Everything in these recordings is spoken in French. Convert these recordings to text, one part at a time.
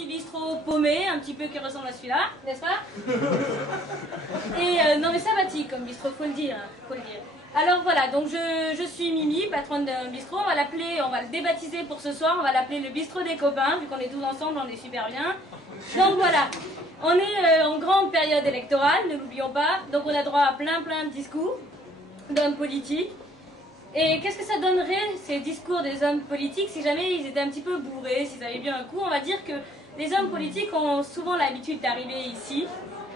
petit bistrot paumé, un petit peu qui ressemble à celui-là, n'est-ce pas? Et non mais sympathique comme bistrot, faut le dire, faut le dire. Alors voilà, donc je suis Mimi, patronne d'un bistrot, on va l'appeler, on va le débaptiser pour ce soir, on va l'appeler le bistrot des copains, vu qu'on est tous ensemble, on est super bien. Donc voilà, on est en grande période électorale, ne l'oublions pas, donc on a droit à plein de discours d'hommes politiques. Et qu'est-ce que ça donnerait, ces discours des hommes politiques, si jamais ils étaient un petit peu bourrés, s'ils avaient bu un coup? On va dire que les hommes politiques ont souvent l'habitude d'arriver ici.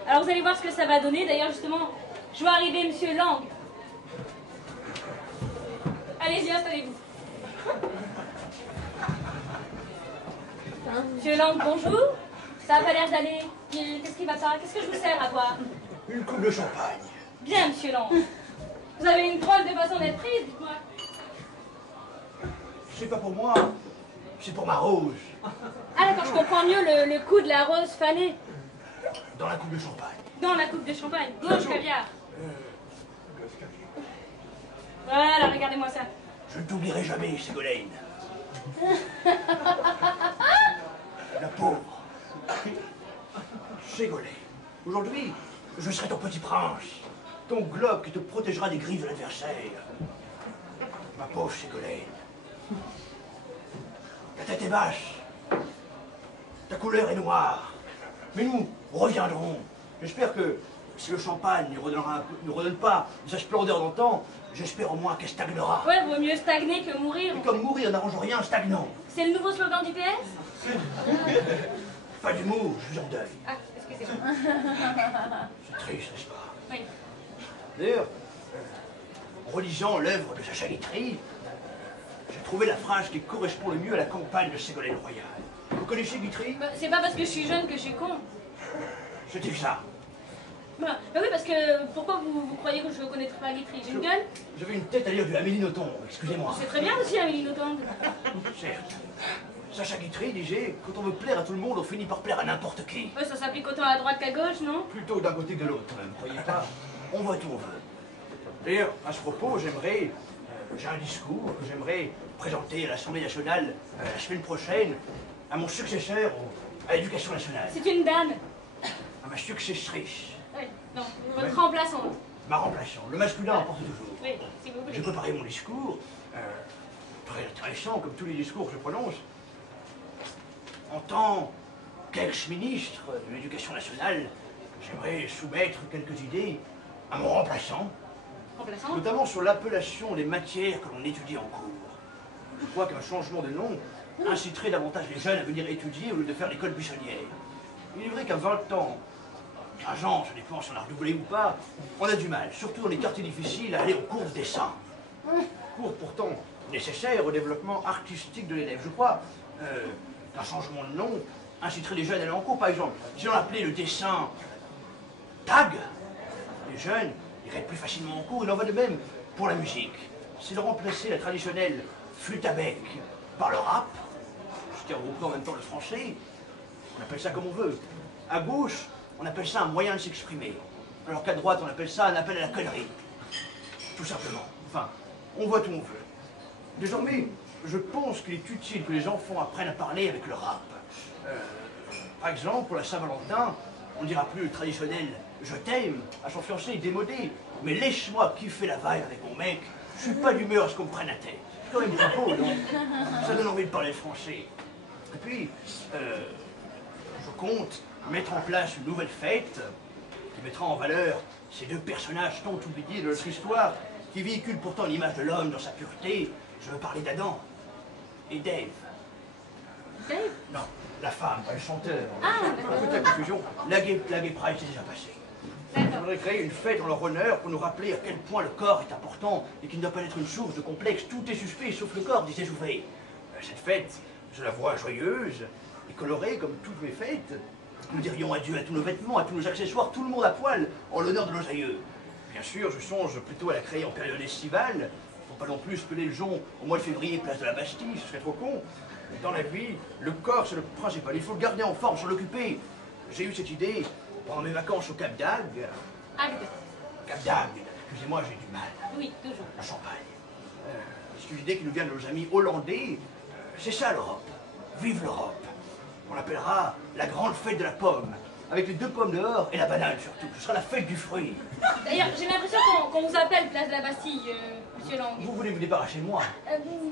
Alors vous allez voir ce que ça va donner. D'ailleurs, justement, je vois arriver Monsieur Lang. Allez-y, installez-vous. Monsieur Lang, bonjour. Ça n'a pas l'air d'aller. Qu'est-ce qui va pas? Qu'est-ce que je vous sers à boire? Une coupe de champagne. Bien, Monsieur Lang. Vous avez une drôle de façon d'être prise, dites-moi. C'est pas pour moi, c'est pour ma rose. Ah d'accord, je comprends mieux le coup de la rose fanée. Dans la coupe de champagne. Dans la coupe de champagne. Gauche caviar. Voilà, regardez-moi ça. Je ne t'oublierai jamais, Ségolène. La pauvre. Ségolène. Aujourd'hui, je serai ton petit prince. Ton globe qui te protégera des griffes de l'adversaire. Ma pauvre Ségolène. Ta tête est basse. Ta couleur est noire. Mais nous reviendrons. J'espère que si le champagne ne redonne pas sa splendeur d'antan, j'espère au moins qu'elle stagnera. Ouais, vaut mieux stagner que mourir. Et comme mourir n'arrange rien, stagnant. C'est le nouveau slogan du PS? Pas d'humour, je suis en deuil. Ah, excusez-moi. C'est triste, n'est-ce pas? Oui. D'ailleurs, en relisant l'œuvre de Sacha Guitry, j'ai trouvé la phrase qui correspond le mieux à la campagne de Ségolène Royal. Vous connaissez Guitry? Bah, c'est pas parce que je suis jeune que je suis con. C'était ça. Bah oui, parce que pourquoi vous croyez que je ne connaîtrais pas Guitry? J'ai une gueule? J'avais une tête à lire du Amélie Nothomb, excusez-moi. C'est très bien aussi, Amélie Nothomb. Certes. Sacha Guitry disait, quand on veut plaire à tout le monde, on finit par plaire à n'importe qui. Ouais, ça s'applique autant à droite qu'à gauche, non? Plutôt d'un côté que de l'autre, même, croyez pas. On voit tout on veut. D'ailleurs, à ce propos, j'ai un discours que j'aimerais présenter à l'Assemblée nationale la semaine prochaine à mon successeur à l'Éducation nationale. C'est une dame. À ma successrice. Oui, non, votre remplaçante. Ma remplaçante. Le masculin emporte toujours. Oui, si vous voulez. J'ai préparé mon discours, très intéressant, comme tous les discours que je prononce. En tant qu'ex-ministre de l'Éducation nationale, j'aimerais soumettre quelques idées à mon remplaçant, Remplaçante? notamment sur l'appellation des matières que l'on étudie en cours. Je crois qu'un changement de nom inciterait davantage les jeunes à venir étudier au lieu de faire l'école buissonnière. Il est vrai qu'à 20 ans, 15 ans, ça dépend si on a redoublé ou pas, on a du mal, surtout dans les quartiers difficiles, à aller aux cours de dessin. Cours pourtant nécessaires au développement artistique de l'élève. Je crois qu'un changement de nom inciterait les jeunes à aller en cours. Par exemple, si on appelait le dessin tag, les jeunes iraient plus facilement en cours. Il en va de même pour la musique. Si l'on remplaçait la traditionnelle flûte à bec par le rap, je tiens à regrouper en même temps le français, on appelle ça comme on veut. À gauche, on appelle ça un moyen de s'exprimer, alors qu'à droite, on appelle ça un appel à la connerie. Tout simplement. Enfin, on voit tout on veut. Désormais, je pense qu'il est utile que les enfants apprennent à parler avec le rap. Par exemple, pour la Saint-Valentin, on ne dira plus le traditionnel « je t'aime » à son fiancé démodé, mais « laisse-moi kiffer la vibe avec mon mec, je suis pas d'humeur à ce qu'on me prenne la tête ». C'est quand même beau, non? Ça donne envie de parler le français. Et puis, je compte mettre en place une nouvelle fête qui mettra en valeur ces deux personnages tant oubliés de notre histoire, qui véhiculent pourtant l'image de l'homme dans sa pureté. Je veux parler d'Adam et d'Ève. Dave? Non, la femme, pas le chanteur. Ah, d'accord. Écoute la confusion, la Gay Pride s'est déjà passée. Je voudrais créer une fête en leur honneur pour nous rappeler à quel point le corps est important et qu'il ne doit pas être une source de complexe. Tout est suspect sauf le corps, disait Jouvet. Cette fête, je la vois joyeuse et colorée comme toutes mes fêtes. Nous dirions adieu à tous nos vêtements, à tous nos accessoires, tout le monde à poil, en l'honneur de nos aïeux. Bien sûr, je songe plutôt à la créer en période estivale. Faut pas non plus peler le jonc au mois de février, place de la Bastille, ce serait trop con. Mais dans la vie, le corps c'est le principal. Il faut le garder en forme, s'en occuper. J'ai eu cette idée pendant mes vacances au Cap d'Agde. Agde. Cap d'Agde, excusez-moi, j'ai du mal. Oui, toujours. La Champagne. C'est une idée qui nous vient de nos amis hollandais. C'est ça l'Europe. Vive l'Europe. On l'appellera la grande fête de la pomme, avec les 2 pommes dehors et la banane surtout. Ce sera la fête du fruit. D'ailleurs, j'ai l'impression qu'on vous appelle place de la Bastille, monsieur Lang. Vous voulez vous débarrasser de moi?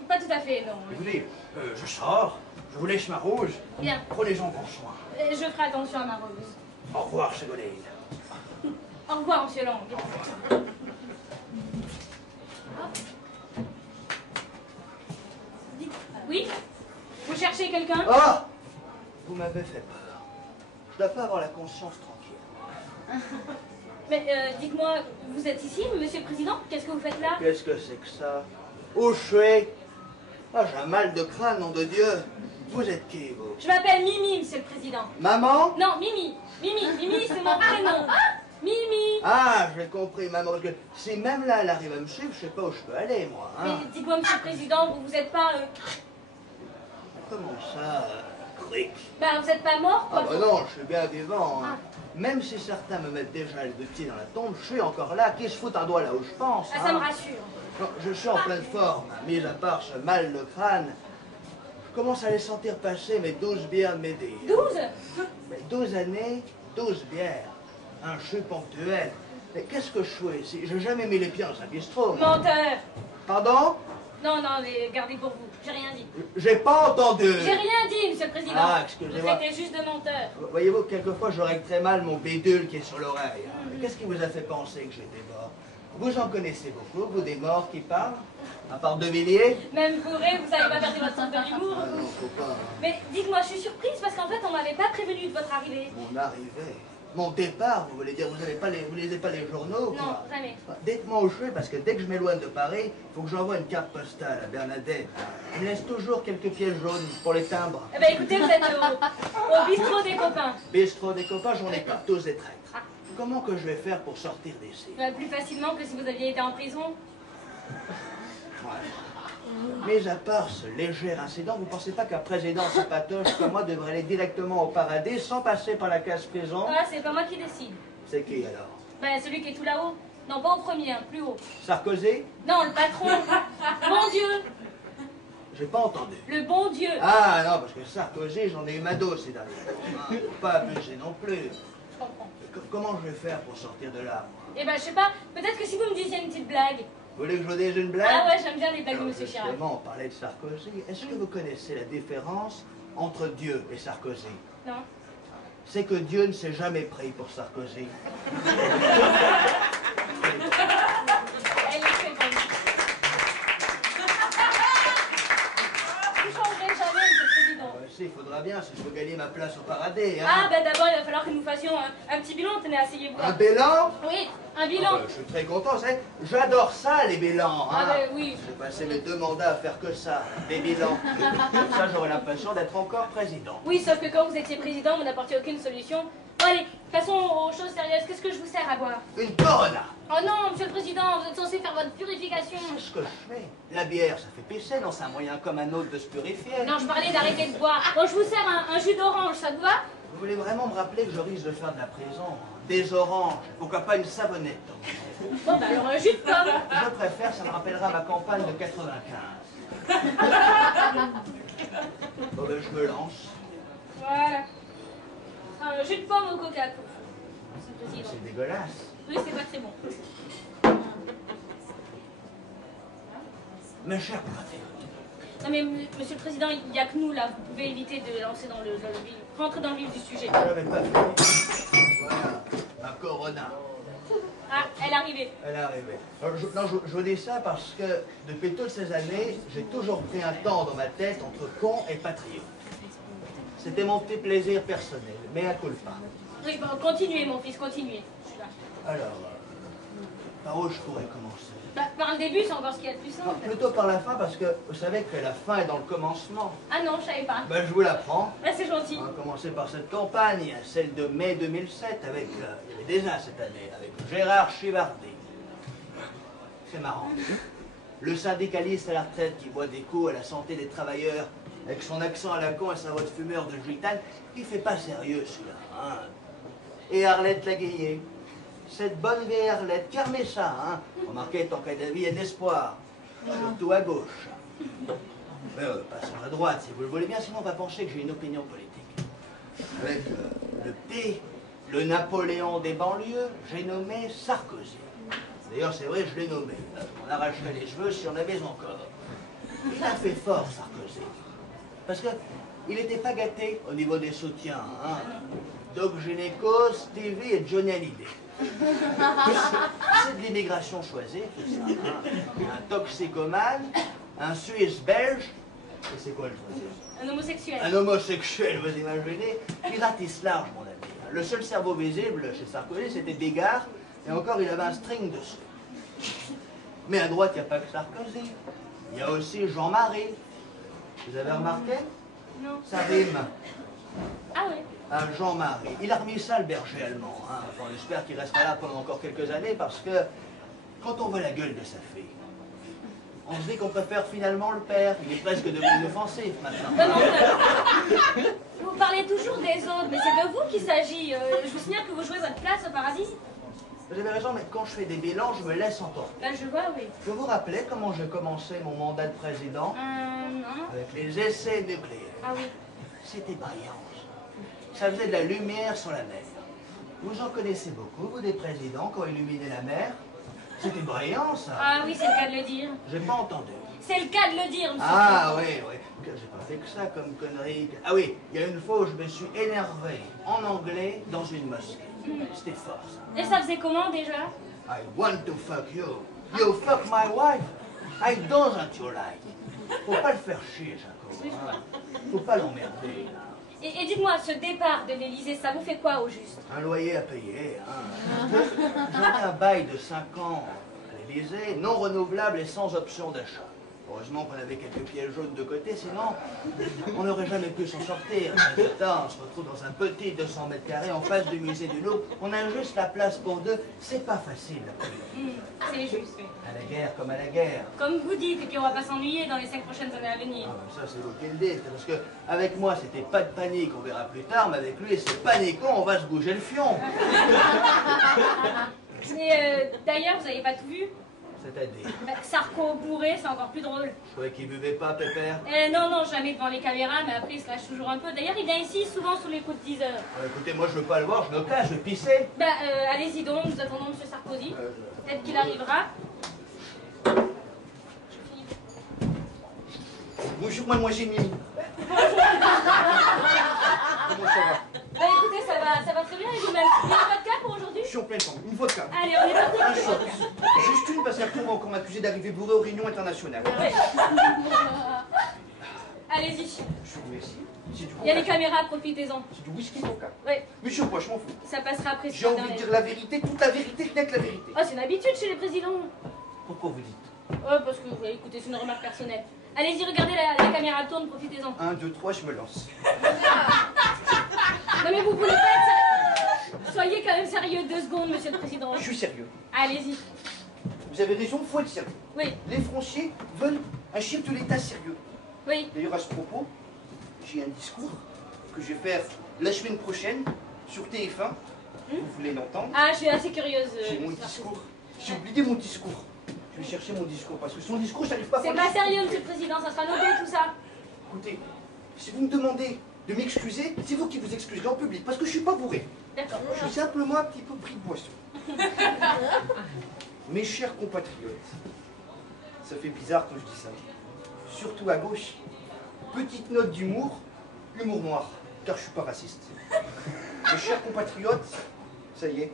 Pas tout à fait, non. Écoutez, je sors, je vous lèche ma rose. Bien. Prenez-en grand soin. Je ferai attention à ma rose. Au revoir, Ségolène. Au revoir, monsieur Lang. Oui? Vous cherchez quelqu'un? Ah! Vous m'avez fait peur. Je dois pas avoir la conscience tranquille. Mais dites-moi, vous êtes ici, monsieur le président? Qu'est-ce que vous faites là? Qu'est-ce que c'est que ça? Où je suis? Ah, j'ai un mal de crâne, nom de Dieu. Vous êtes qui, vous? Je m'appelle Mimi, monsieur le président. Maman? Non, Mimi. Mimi, c'est mon prénom. Mimi. Ah, j'ai compris, maman. Parce que si même là, elle arrive à me suivre, je sais pas où je peux aller, moi. Hein? Mais dites-moi, monsieur le président, vous êtes pas... Comment ça, cric? Bah, vous êtes pas mort, quoi. Ah bah non, je suis bien vivant. Hein. Même si certains me mettent déjà les 2 pieds dans la tombe, je suis encore là. Qui se fout un doigt là où je pense? Ah, hein? ça me rassure. Non, je suis en pleine forme, mis à part ce mal de crâne. Je commence à les sentir passer mes 12 bières de m'aider. 12? Mais 12 années, 12 bières. Un je suis ponctuel. Mais qu'est-ce que je fais ici? J'ai jamais mis les pieds dans un bistrot. moi. Menteur. Pardon? Non, mais gardez pour vous. J'ai rien dit. J'ai pas entendu. J'ai rien dit, monsieur le président. Ah, Vous excusez-moi. traitez juste de menteur. Voyez-vous, quelquefois, je règle très mal mon bédule qui est sur l'oreille. Qu'est-ce qui vous a fait penser que j'étais mort? Vous en connaissez beaucoup, vous, des morts qui parlent? À part De Villiers? Même bourré, vous savez pas perdu votre sens de l'humour. Ah non, faut pas. Mais dites-moi, je suis surprise parce qu'en fait, on m'avait pas prévenu de votre arrivée. Mon arrivée? Mon départ, vous voulez dire, vous lisez pas les journaux? Non, quoi? jamais. Dites-moi où je suis, parce que dès que je m'éloigne de Paris, il faut que j'envoie une carte postale à Bernadette. Elle me laisse toujours quelques pièces jaunes pour les timbres. Eh ben écoutez, vous êtes au bistrot des copains. Bistrot des copains, j'en ai pas, tous des traîtres. Comment que je vais faire pour sortir d'ici? Plus facilement que si vous aviez été en prison. Mais à part ce léger incident, vous pensez pas qu'un président sympatoche comme moi devrait aller directement au paradis sans passer par la case prison? Ah, c'est pas moi qui décide. C'est qui alors? Ben celui qui est tout là-haut. Non, pas au premier, hein, plus haut. Sarkozy? Non, le patron. Mon Dieu. J'ai pas entendu. Le bon Dieu. Ah non, parce que Sarkozy, j'en ai eu ma dose ces derniers temps. Faut pas abuser non plus. Je comprends. Comment je vais faire pour sortir de là, moi? Eh ben je sais pas, peut-être que si vous me disiez une petite blague. Vous voulez que je vous dise une blague? Ah ouais, j'aime bien les blagues de Alors, Monsieur Chirac. justement, on parlait de Sarkozy. Est-ce que vous connaissez la différence entre Dieu et Sarkozy? Non. C'est que Dieu ne s'est jamais pris pour Sarkozy. Elle est très bonne. Vous changerez jamais, Monsieur le Président. Si, il faudra bien si je veux gagner ma place au paradis. Hein? Ah, ben d'abord, il va falloir que nous fassions un petit bilan. Tenez, asseyez-vous. Un bilan? Oui, un bilan. Je suis très content, vous savez. J'adore ça, les bilans. Hein? Ah ben oui. J'ai passé mes 2 mandats à faire que ça, des bilans. Comme ça, j'aurais l'impression d'être encore président. Oui, sauf que quand vous étiez président, vous n'apportiez aucune solution. Bon, allez, passons aux choses sérieuses. Qu'est-ce que je vous sers à boire? Une Corona! Oh non, Monsieur le Président, vous êtes censé faire votre purification. C'est ce que je fais. La bière, ça fait pisser, non? C'est un moyen comme un autre de se purifier. Non, je parlais d'arrêter de boire. Bon, je vous sers un jus d'orange, ça vous va? Vous voulez vraiment me rappeler que je risque de faire de la prison? Des oranges, pourquoi pas une savonnette? Bon, bah alors un jus de pomme. Je préfère, ça me rappellera ma campagne de 95. Bon ben, je me lance. Voilà. Un jus de pomme au coca, Monsieur le Président. C'est dégueulasse. Oui, c'est pas très bon. Mes chers compatriotes, Non mais Monsieur le Président, il n'y a que nous là, vous pouvez éviter de lancer dans le vif. Rentrez dans le vif du sujet. je n'avais pas fini. Voilà, ma Corona. Ah, elle est arrivée. Elle est arrivée. Alors, je vous dis ça parce que depuis toutes ces années, j'ai toujours pris un temps dans ma tête entre con et patriote. C'était mon petit plaisir personnel, mais à culpa. Oui, bon, continuez mon fils, continuez. Je suis là. Alors, par où je pourrais commencer? Bah, par le début, c'est encore ce qu'il y a de plus Non, simple. plutôt par la fin, parce que vous savez que la fin est dans le commencement. Ah non, je savais pas. Ben, je vous l'apprends. Bah, c'est gentil. On va commencer par cette campagne, celle de mai 2007, avec, il y avait déjà cette année, avec Gérard Chivardi. C'est marrant. Le syndicaliste à la retraite qui boit des coups à la santé des travailleurs, avec son accent à la con et sa voix de fumeur de gitane, il fait pas sérieux celui-là. Hein. Et Arlette Laguillet, cette bonne vieille Arlette, qui remet ça, hein. Remarquez, tant qu'à la vie, il y a de l'espoir. Surtout à gauche. Mais passons à droite, si vous le voulez bien, sinon on va penser que j'ai une opinion politique. Avec le P, le Napoléon des banlieues, j'ai nommé Sarkozy. D'ailleurs, c'est vrai, je l'ai nommé. On arracherait les cheveux si on avait encore. Il a fait fort, Sarkozy. Parce qu'il n'était pas gâté au niveau des soutiens. Hein. Doc Gynéco, Stevie et Johnny Hallyday. C'est de l'immigration choisie, tout ça. Hein. Un toxicomane, un Suisse belge, et c'est quoi le troisième? Un homosexuel. Un homosexuel, vous imaginez? Il ratisse large, mon ami. Le seul cerveau visible chez Sarkozy, c'était Bégard, et encore, il avait un string dessus. Mais à droite, il n'y a pas que Sarkozy. Il y a aussi Jean-Marie. Vous avez remarqué? Non. Ça rime. Ah oui. Un Jean-Marie. Il a remis ça, le berger allemand. Hein. Enfin, on espère qu'il restera là pendant encore quelques années, parce que quand on voit la gueule de sa fille, on se dit qu'on préfère finalement le père. Il est presque devenu offensif maintenant. Non, non, vous parlez toujours des autres, mais c'est de vous qu'il s'agit. Je vous signale que vous jouez votre place au paradis. Vous avez raison, mais quand je fais des bilans, je me laisse emporter. Là, je vois, oui. Vous vous rappelez comment j'ai commencé mon mandat de président? Non. Avec les essais nucléaires. Ah oui. C'était brillant. Ça faisait de la lumière sur la mer. Vous en connaissez beaucoup, vous, des présidents, qui ont illuminé la mer? C'était brillant, ça. Ah oui, c'est le cas de le dire. J'ai pas entendu. C'est le cas de le dire, monsieur. Ah oui, oui. J'ai pas fait que ça comme connerie. Ah oui, il y a une fois où je me suis énervé en anglais dans une mosquée. C'était fort, ça. Et ça faisait comment, déjà? I want to fuck you. You fuck my wife. I don't you like. Faut pas le faire chier, Jacob. Hein. Faut pas l'emmerder. Et dites-moi, ce départ de l'Élysée, ça vous fait quoi, au juste? Un loyer à payer, hein. J'avais un bail de 5 ans à l'Élysée, non renouvelable et sans option d'achat. Heureusement qu'on avait quelques pièges jaunes de côté, sinon on n'aurait jamais pu s'en sortir. Résultat, on se retrouve dans un petit 200 mètres carrés en face du musée du Louvre. On a juste la place pour deux. C'est pas facile. C'est juste. À la guerre comme à la guerre. Comme vous dites, et puis on va pas s'ennuyer dans les 5 prochaines années à venir. Ah, ça, c'est vous qui le dites. Parce que avec moi, c'était pas de panique, on verra plus tard, mais avec lui, c'est paniquant, on va se bouger le fion. Et d'ailleurs, vous n'avez pas tout vu? C'est-à-dire? Sarko bourré, c'est encore plus drôle. Je croyais qu'il buvait pas, Pépère. Non, jamais devant les caméras, mais après il se lâche toujours un peu. D'ailleurs, il vient ici souvent sous les coups de 10 heures. Écoutez, moi je veux pas le voir, je me cache, je vais pisser. Allez-y donc, nous attendons M. Sarkozy. Peut-être qu'il arrivera. Bonjour, mademoiselle Mimi. Comment ça va? Écoutez, ça va très bien, et vous-même? Il y a une vodka pour aujourd'hui? Je suis en pleine forme, une vodka. Allez, on est parti. Un shot. Juste une parce qu'après on va encore m'accuser d'arriver bourré aux réunions internationales. Ouais. Allez-y. Je vous remercie. C'est du Il y a les coca. caméras, profitez-en. C'est du whisky coca. Oui, Monsieur quoi, je m'en fous. ça passera après. J'ai envie de dire la vérité, toute la vérité, rien que la vérité. Oh, c'est une habitude chez les présidents. Pourquoi vous dites? Oh, parce que, écoutez, c'est une remarque personnelle. Allez-y, regardez, la caméra tourne, profitez-en. 1, 2, 3, je me lance. Non mais vous voulez pas être sérieux? Soyez quand même sérieux 2 secondes, monsieur le président. Je suis sérieux. Allez-y. Vous avez raison, faut être sérieux. Oui, Les Français veulent un chef de l'État sérieux. oui. D'ailleurs, à ce propos, j'ai un discours que je vais faire la semaine prochaine sur TF1. Vous voulez l'entendre? Ah, je suis assez curieuse. J'ai mon discours. J'ai oublié mon discours. Je vais chercher mon discours parce que son discours, j'arrive pas à C'est faire. pas sérieux, monsieur le président, ça sera noté tout ça. Écoutez, si vous me demandez de m'excuser, c'est vous qui vous excuserez en public parce que je suis pas bourré. D'accord. Je suis simplement un petit peu pris de boisson. Mes chers compatriotes, ça fait bizarre quand je dis ça. Surtout à gauche, petite note d'humour, humour noir, car je suis pas raciste. Mes chers compatriotes, ça y est,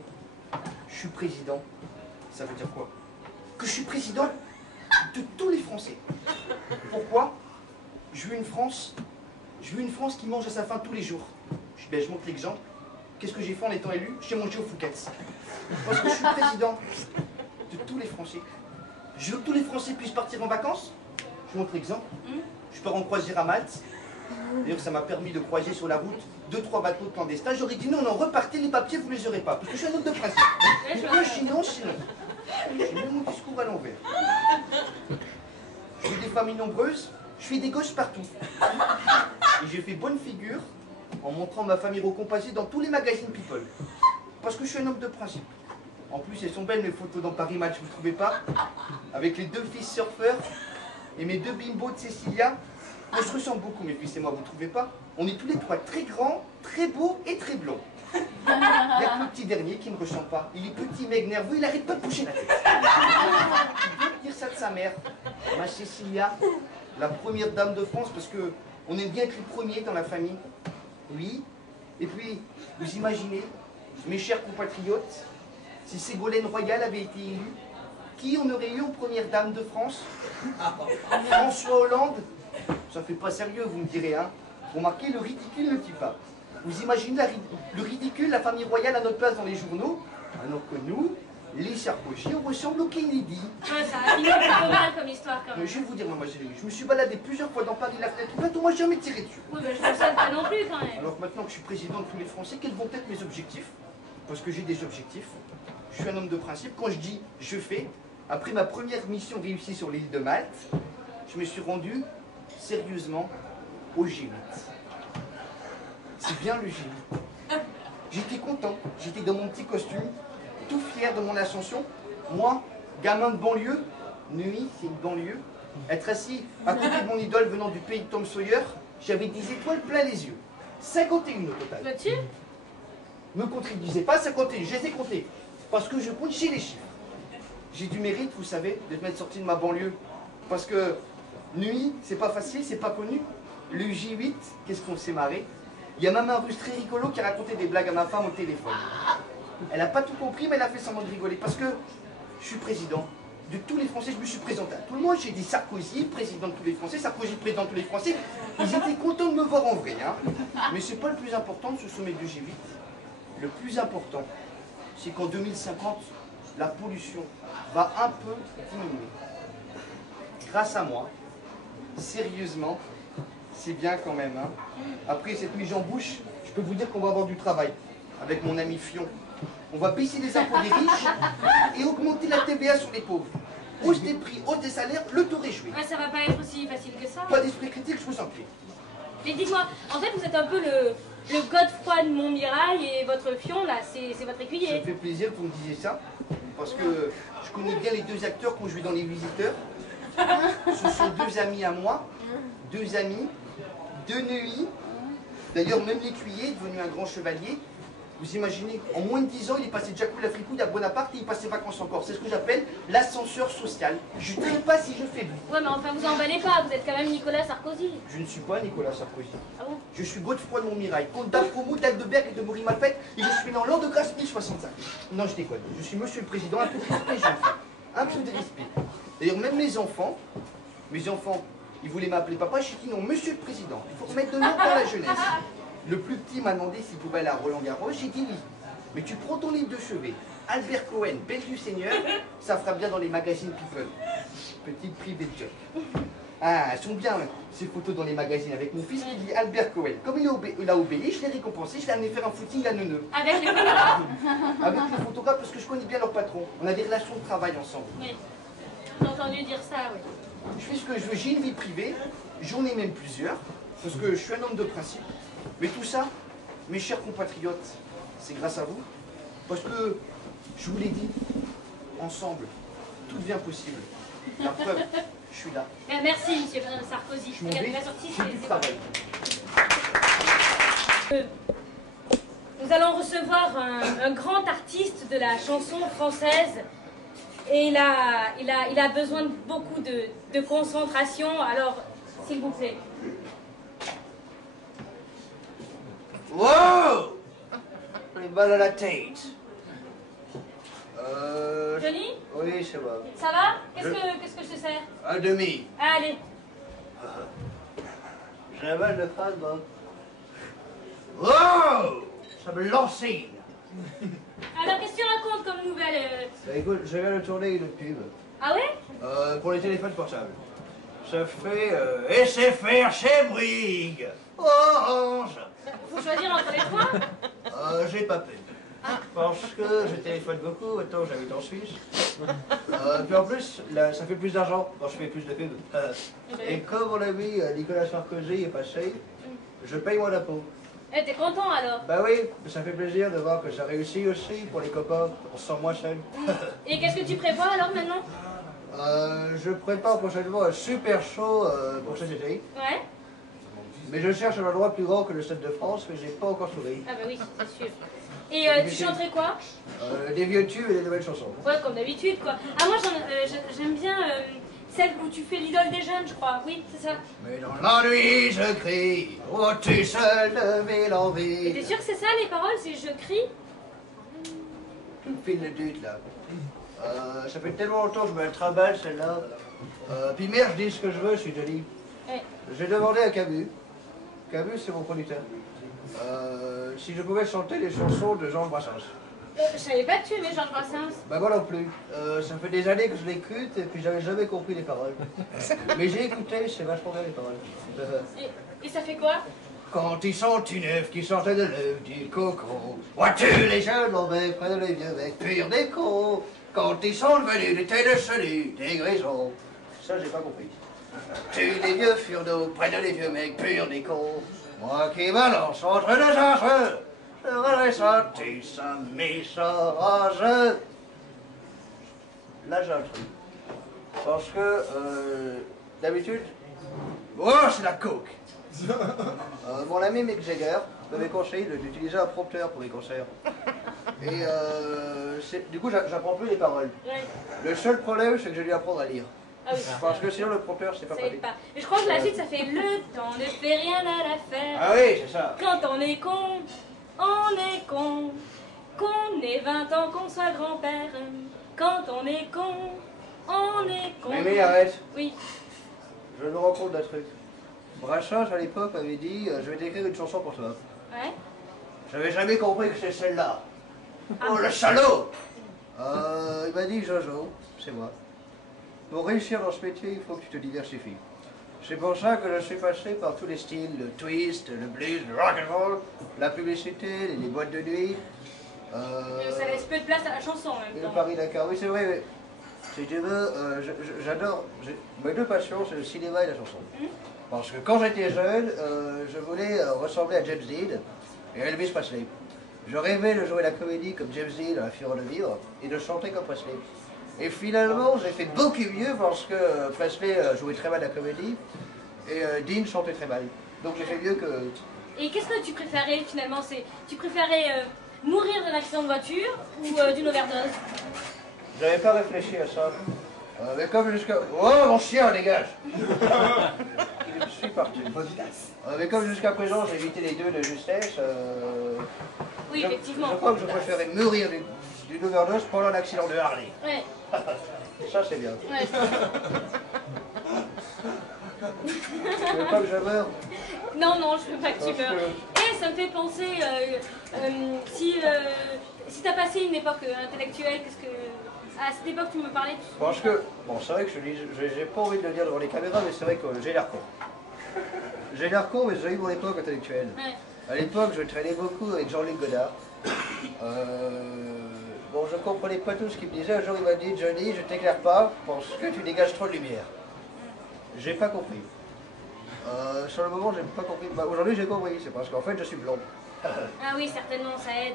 je suis président. Ça veut dire quoi? Que je suis président de tous les Français. Pourquoi? Je veux une France qui mange à sa faim tous les jours. Je montre l'exemple. Qu'est-ce que j'ai fait en étant élu? J'ai mangé au Fouquet's. Parce que je suis président de tous les Français. Je veux que tous les Français puissent partir en vacances. Je montre l'exemple. Je pars en croisière à Malte. D'ailleurs, ça m'a permis de croiser sur la route 2-3 bateaux de clandestins. J'aurais dit non, repartez, les papiers, vous les aurez pas. Parce que je suis un homme de principe. Sinon. J'ai mis mon discours à l'envers. Je veux des familles nombreuses, je fais des gosses partout. Et j'ai fait bonne figure en montrant ma famille recompassée dans tous les magazines People. Parce que je suis un homme de principe. En plus, elles sont belles mes photos dans Paris Match, vous ne trouvez pas? Avec les 2 fils surfeurs et mes 2 bimbos de Cécilia. On se ressemble beaucoup, mes fils et moi, vous ne trouvez pas? On est tous les trois très grands, très beaux et très blonds. Il y a que le petit dernier qui ne me ressemble pas. Il est petit, mec, nerveux, il arrête pas de bouger la tête. Il doit dire ça de sa mère. Ma Cécilia, la première dame de France, parce que on aime bien être les premiers dans la famille. Oui. Et puis, vous imaginez, mes chers compatriotes, si Ségolène Royal avait été élue, qui on aurait eu en première dame de France? François Hollande? Ça fait pas sérieux, vous me direz, hein. Remarquez, le ridicule ne tue pas. Vous imaginez le ridicule, la famille royale à notre place dans les journaux, alors que nous, les Sarkozy, on ressemble au Kennedy. Ouais, ça a fini plutôt mal comme histoire quand même. Je vais vous dire, mademoiselle, je me suis baladé plusieurs fois dans Paris la fenêtre ouverte, on m'a jamais tiré dessus. Oui, mais je ne sais pas non plus quand même. Alors maintenant que je suis président de tous les Français, quels vont être mes objectifs? Parce que j'ai des objectifs. Je suis un homme de principe. Quand je dis je fais, après ma première mission réussie sur l'île de Malte, je me suis rendu sérieusement au G8. C'est bien le G8. J'étais content, j'étais dans mon petit costume, tout fier de mon ascension. Moi, gamin de banlieue, nuit, c'est une banlieue, être assis à côté de mon idole venant du pays de Tom Sawyer, j'avais des étoiles plein les yeux. 51 au total. Vois-tu? Me contredisez pas 51, je les ai comptés. Parce que je compte chez les chiffres. J'ai du mérite, vous savez, de m'être sorti de ma banlieue. Parce que nuit, c'est pas facile, c'est pas connu. Le J8, qu'est-ce qu'on s'est marré. Il y a même un russe très rigolo qui a raconté des blagues à ma femme au téléphone. Elle n'a pas tout compris, mais elle a fait semblant de rigoler. Parce que je suis président de tous les Français, je me suis présenté à tout le monde. J'ai dit Sarkozy, président de tous les Français, Sarkozy, président de tous les Français. Ils étaient contents de me voir en vrai. Hein. Mais c'est pas le plus important de ce sommet du G8. Le plus important, c'est qu'en 2050, la pollution va un peu diminuer. Grâce à moi, sérieusement, c'est bien quand même. Hein. Après cette mise en bouche, je peux vous dire qu'on va avoir du travail avec mon ami Fion. On va baisser les impôts des riches et augmenter la TVA sur les pauvres. Hausse des prix, hausse des salaires, le taux réjoui. Ouais, ça va pas être aussi facile que ça. Pas d'esprit critique, je vous en prie. Mais dites-moi, en fait, vous êtes un peu le Godefroy de Montmirail et votre Fion, là, c'est votre Ça écuyer. me fait plaisir que vous me disiez ça, parce que je connais bien les deux acteurs qui ont joué dans Les Visiteurs. Ce sont deux amis à moi, deux amis, deux Neuilly. D'ailleurs, même l'écuyer est devenu un grand chevalier. Vous imaginez, en moins de 10 ans, il est passé de Jacques la Fripouille à Bonaparte et il passe ses vacances encore. C'est ce que j'appelle l'ascenseur social. Je ne sais pas si je fais plus. Ouais, mais enfin, vous emballez pas, vous êtes quand même Nicolas Sarkozy. Je ne suis pas Nicolas Sarkozy. Ah bon? Je suis Godefroy de Montmirail, comte d'Afromou, d'Aldeberg et de Maury-Malfait, et je suis dans l'an de grâce 1065. Non, je déconne. Je suis monsieur le président, un peu de respect, j'ai enfant. Un peu de respect. D'ailleurs, même mes enfants, ils voulaient m'appeler papa, j'ai dit non, monsieur le président. Il faut remettre de l'ordre dans la jeunesse. Le plus petit m'a demandé s'il pouvait aller à Roland-Garros, j'ai dit oui. Mais tu prends ton livre de chevet, Albert Cohen, Belle du Seigneur, ça fera bien dans les magazines People. Petite privée de joke. Ah, elles sont bien ces photos dans les magazines avec mon fils qui dit Albert Cohen. Comme il a obéi, je l'ai récompensé, je l'ai amené faire un footing à Neuneu. Avec les photographes? Avec les photographes parce que je connais bien leur patron. On a des relations de travail ensemble. Oui, j'ai entendu dire ça, oui. Je fais ce que je veux, j'ai une vie privée, j'en ai même plusieurs, parce que je suis un homme de principe. Mais tout ça, mes chers compatriotes, c'est grâce à vous. Parce que, je vous l'ai dit, ensemble, tout devient possible. La preuve, je suis là. Merci, monsieur Sarkozy. Je m'en Regardez vais, la sortie, j'ai du c'est travail. Nous allons recevoir un grand artiste de la chanson française et il a besoin de beaucoup de concentration, alors s'il vous plaît. Wow! Les balles à la tête. Johnny? Oui, ça va. Ça va? Qu'est-ce que je te sers? À demi. Allez. J'ai mal de face, moi. Wow! Ça me l'enseigne. Alors qu'est-ce que tu racontes comme nouvelle? Bah écoute, je viens de tourner une pub Ah ouais? pour les téléphones portables. Ça fait SFR chez Bouygues. Orange. Faut choisir entre les trois? j'ai pas peine. Parce que je téléphone beaucoup, autant j'habite en Suisse. Puis en plus, là, ça fait plus d'argent quand je fais plus de pub. Et comme mon ami Nicolas Sarkozy est passé, je paye moins d'impôts. Eh, t'es content alors? Bah oui, ça fait plaisir de voir que ça réussit aussi pour les copains, on se sent moins seul. Et qu'est-ce que tu prévois alors maintenant? Je prépare prochainement un super show pour cet été. Ouais? Mais je cherche un endroit plus grand que le Stade de France, mais je n'ai pas encore trouvé. Ah bah oui, c'est sûr. Et tu chanterais quoi? Des vieux tubes et des nouvelles chansons. Ouais, comme d'habitude, quoi. Ah, moi, j'aime bien celle où tu fais l'idole des jeunes, je crois. Oui, c'est ça. Mais dans la nuit, je crie, oh, tu seul lever l'envie. Et t'es sûr que c'est ça, les paroles? C'est je crie? Tu me files le doute, là. Ça fait tellement longtemps que je me la trimballe, celle-là. Puis merde, je dis ce que je veux, je suis joli. Ouais. J'ai demandé à Camus. Camus, c'est mon producteur. Si je pouvais chanter les chansons de Georges Brassens. Je savais pas que tu aimais Georges Brassens. Bah moi non plus. Ça fait des années que je l'écoute et puis j'avais jamais compris les paroles. Mais j'ai écouté, c'est vachement bien les paroles. Et ça fait quoi? Quand ils sont une œuf qui sortait de l'œuf du coco, vois-tu les jeunes mecs près de les vieux mecs purs des cons. Quand ils sont devenus des têtes de salut, des grisons. Ça j'ai pas compris. Tu les vieux furneaux près de les vieux mecs purs des cons. Moi qui balance entre deux arches, je ressentis ça message. Là j'ai un truc. Parce que d'habitude, oh c'est la coke. Mon ami Mick Jagger m'avait conseillé d'utiliser un prompteur pour les concerts. Et du coup j'apprends plus les paroles. Ouais. Le seul problème c'est que je dû apprendre à lire. Ah oui. Parce que sinon le prompteur c'est pas Ça pratique. aide pas. Mais je crois que la suite ça fait le temps ne fait rien à l'affaire. Ah oui c'est ça. Quand on est con, on est con. Qu'on ait 20 ans, qu'on soit grand-père. Quand on est con, on est con. Mais arrête. Oui. Je me rends compte d'un truc. Brassens à l'époque m'avait dit je vais t'écrire une chanson pour toi. Ouais. J'avais jamais compris que c'est celle-là. Oh le salaud. Il m'a dit Jojo, c'est moi. Pour réussir dans ce métier, il faut que tu te diversifies. C'est pour ça que je suis passé par tous les styles, le twist, le blues, le rock and roll, la publicité, les boîtes de nuit. Ça laisse peu de place à la chanson en Et même le temps. Paris-Dakar, oui c'est vrai. Mais, si tu veux, j'adore. Mes deux passions, c'est le cinéma et la chanson. Parce que quand j'étais jeune, je voulais ressembler à James Dean et Elvis Presley. Je rêvais de jouer la comédie comme James Dean dans La Fureur de vivre et de chanter comme Presley. Et finalement, j'ai fait beaucoup mieux parce que Presley jouait très mal la comédie et Dean chantait très mal. Donc j'ai fait mieux que... Et qu'est-ce que tu préférais finalement? Tu préférais mourir d'un accident de voiture ou d'une overdose? J'avais pas réfléchi à ça. Mais comme jusqu'à... Oh mon chien, dégage. Je suis parti. Mais comme jusqu'à présent j'ai évité les deux de justesse, Oui, effectivement. je crois que je préférais mourir d'une overdose pendant un accident de Harley. Ouais. Ça c'est bien. Ouais. Tu veux pas que je meure? Non, non, je veux pas que tu Parce meurs. que- Et ça me fait penser, si t'as passé une époque intellectuelle, qu'est-ce que... À cette époque, tu me parlais... Parce que, bon c'est vrai que j'ai pas envie de le dire devant les caméras, mais c'est vrai que j'ai l'air con. J'ai l'air con, mais j'ai eu mon époque intellectuelle. Ouais. À l'époque, je traînais beaucoup avec Jean-Luc Godard. Bon, je comprenais pas tout ce qu'il me disait. Un jour, il m'a dit, Johnny, je t'éclaire pas parce que tu dégages trop de lumière. J'ai pas compris. Sur le moment, j'ai pas compris. Bah, aujourd'hui, j'ai compris. C'est parce qu'en fait, je suis blond. Ah oui, certainement, ça aide.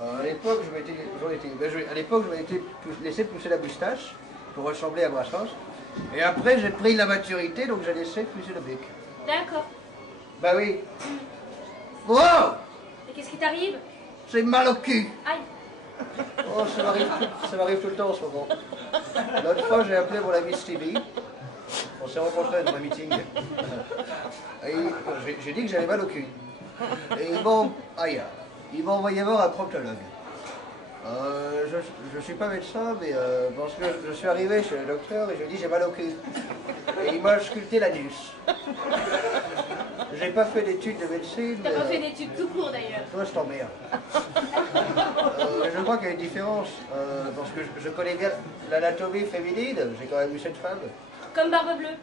À l'époque, je m'étais laissé pousser la moustache pour ressembler à Brassens. Et après, j'ai pris la maturité, donc j'ai laissé pousser le bec. D'accord. Bah oui. Wow! Et qu'est-ce qui t'arrive? J'ai mal au cul. Aïe. Oh, ça m'arrive tout le temps en ce moment. L'autre fois, j'ai appelé mon ami Stevie. On s'est rencontrés dans un meeting. Et j'ai dit que j'avais mal au cul. Et ils m'ont envoyé voir un proctologue. Je ne suis pas médecin, mais parce que je suis arrivé chez le docteur et je lui ai dit j'ai mal au cul. Et il m'a sculpté l'anus. J'ai pas fait d'études de médecine. T'as pas fait d'études tout court d'ailleurs. Toi, je t'emmerde. Je crois qu'il y a une différence, parce que je connais bien l'anatomie féminine, j'ai quand même eu cette femme. Comme Barbe Bleue.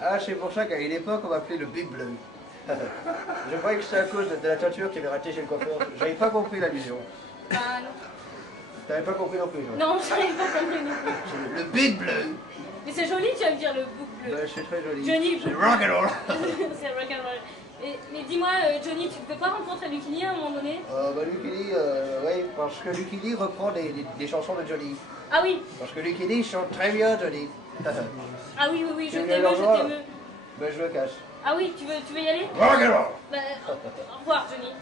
Ah, c'est pour ça qu'à une époque, on m'appelait le Big Bleu. Je croyais que c'était à cause de la teinture qui avait raté chez le coiffeur. J'avais pas compris l'allusion. Ah non. T'avais pas compris non plus, Jean. Non, j'avais pas compris non plus. C'est le Big Bleu. Mais c'est joli, tu vas me dire le bouc bleu. Ben, c'est très joli. Johnny C'est Bleu. rock'n'roll. C'est rock'n'roll. Mais dis-moi, Johnny, tu ne peux pas rencontrer Lucky Lee à un moment donné? Bah, Lucky Lee, oui, parce que Lucky Lee reprend des chansons de Johnny. Ah oui. Parce que Lucky Lee chante très bien Johnny. Ah oui, oui, oui, je Tu veux t'aime, leur je voir? t'aime. Ben je me cache. Ah oui, tu veux y aller? Rock'n'roll. Bah, au revoir, Johnny.